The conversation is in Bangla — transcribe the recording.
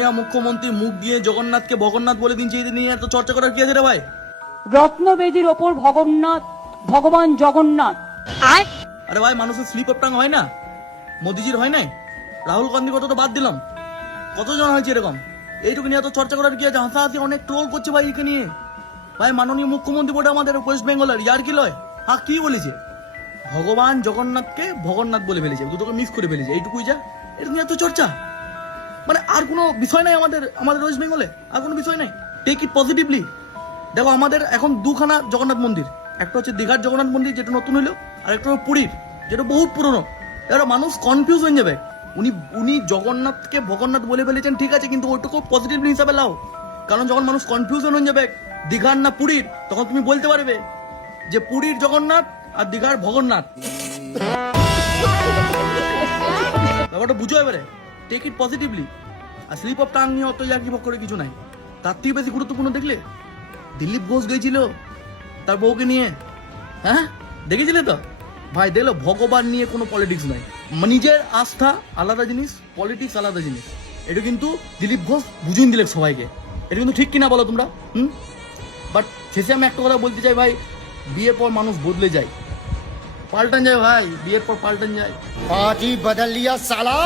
মাননীয় মুখ্যমন্ত্রী মুখ দিয়ে জগন্নাথকে ভগন্নাথ বলে দিন, এই নিয়ে এত চর্চা করার কি আছে রে ভাই? রত্নবেদির ওপর ভগবান জগন্নাথ। আরে ভাই, মানুষের স্লিপ অফ টাং হয় না? মোদিজির হয় নাই? রাহুল গান্ধীর কথা তো বাদ দিলাম, কতজন হয়েছে এরকম? এইটুকু নিয়ে এত চর্চা করার কি আছে? হাসাহাসি অনেক ট্রোল করছে ভাই একে নিয়ে। ভাই মাননীয় মুখ্যমন্ত্রী বলে আমাদের ওয়েস্ট বেঙ্গলের, ইয়ার কি লয়? হ্যাঁ, কি বলেছে? ভগবান জগন্নাথকে ভগন্নাথ বলে ফেলেছে, দুটোকে মিক্স করে ফেলেছে, এইটুকুই যা। এটা নিয়ে এত চর্চা, মানে আর কোনো বিষয় নাই আমাদের ওয়েস্ট বেঙ্গলে, আর কোনো বিষয় নাই। Take it positively. দেখো, আমাদের এখন দুখানা জগন্নাথ মন্দির, একটা হচ্ছে দীঘার জগন্নাথ মন্দির যেটা নতুন হলো, আর একটা হলো পুরীর যেটা বহুত পুরনো। এবার মানুষ কনফিউজ হয়ে যাবে। উনি জগন্নাথকে ভগন্নাথ বলে ফেলেছেন, ঠিক আছে, কিন্তু ওইটুকু পজিটিভলি হিসাবে লাও। কারণ যখন মানুষ কনফিউশন হয়ে যাবে দীঘার না পুরীর, তখন তুমি বলতে পারবে যে পুরীর জগন্নাথ আর দীঘার ভগন্নাথ। ব্যাপারটা বুঝো এবারে। Take it positively. আর স্লিপ অফ টাং নিয়ে অত ইয়ার্কি করে কিছু নাই। তার থেকে বেশি গুরুত্বপূর্ণ দেখলে দিলীপ ঘোষ গেছিল তার বউকে নিয়ে, হ্যাঁ দেখেছিলে তো ভাই? দেখলো, ভগবান নিয়ে কোনো পলিটিক্স নাই। নিজের আস্থা আলাদা জিনিস, পলিটিক্স আলাদা জিনিস। এটা কিন্তু দিলীপ ঘোষ বুঝিয়ে দিলে সবাইকে। এটা কিন্তু ঠিক কিনা বলো তোমরা? বাট শেষে আমি একটা কথা বলতে চাই ভাই, বিয়ের পর মানুষ বদলে যায়, পাল্টান যায় ভাই, বিয়ের পর পাল্টান যায়। पार्टी बदल लिया साला।